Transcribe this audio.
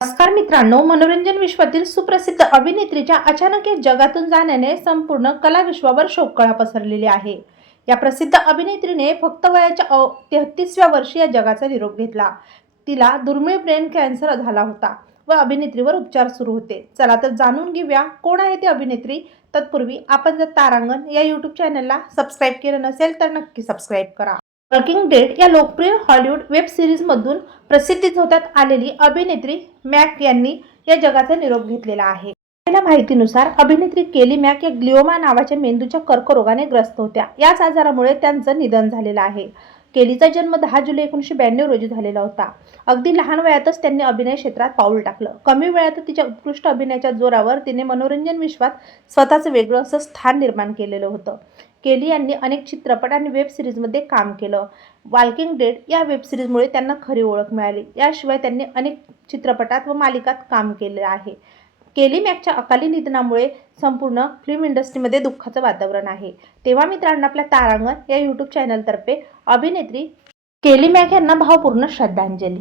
नमस्कार मित्रांनो मनोरंजन विश्वातील सुप्रसिद्ध अभिनेत्रीच्या अचानक या जगातून जाण्याने संपूर्ण कला विश्वावर शोककळा पसरलेली आहे. या प्रसिद्ध अभिनेत्रीने फक्त वयाच्या तेहतीसव्या वर्षी या जगाचा निरोप घेतला. तिला दुर्मिळ ब्रेन कॅन्सर झाला होता व अभिनेत्रीवर उपचार सुरू होते. चला तर जाणून घेऊया कोण आहे ती अभिनेत्री. तत्पूर्वी आपण जर तारांगण या यूट्यूब चॅनलला सबस्क्राईब केलं नसेल तर नक्की सबस्क्राईब करा. वर्किंग डेड या लोकप्रिय हॉलिवूड वेब सिरीजमधून प्रसिद्धी होतात आलेली अभिनेत्री मॅक यांनी या जगाचा निरोप घेतलेला आहे. पहिल्या माहितीनुसार अभिनेत्री केली मॅक या ग्लिओमा नावाच्या मेंदूच्या कर्करोगाने ग्रस्त होत्या. याच आजारामुळे त्यांचं निधन झालेलं आहे. केलीचा जन्म दहा जुलै एकोणीसशे ब्याण्णव रोजी झालेला होता. अगदी लहान वयातच त्यांनी अभिनय क्षेत्रात पाऊल टाकलं. कमी वेळात तिच्या उत्कृष्ट अभिनयाच्या जोरावर तिने मनोरंजन विश्वात स्वतःचं वेगळं असं स्थान निर्माण केलेलं होतं. केली यांनी अनेक चित्रपट आणि वेब सिरीजमध्ये काम केलं. वॉल्किंग डेड या वेब सिरीजमुळे त्यांना खरी ओळख मिळाली. याशिवाय त्यांनी अनेक चित्रपटात व मालिकात काम केले आहे. केली मॅकच्या अकाली निधनामुळे संपूर्ण फिल्म इंडस्ट्रीमध्ये दुःखाचं वातावरण आहे. तेव्हा मित्रांनो आपल्या तारांगण या यूट्यूब चॅनलतर्फे अभिनेत्री केली मॅक यांना भावपूर्ण श्रद्धांजली.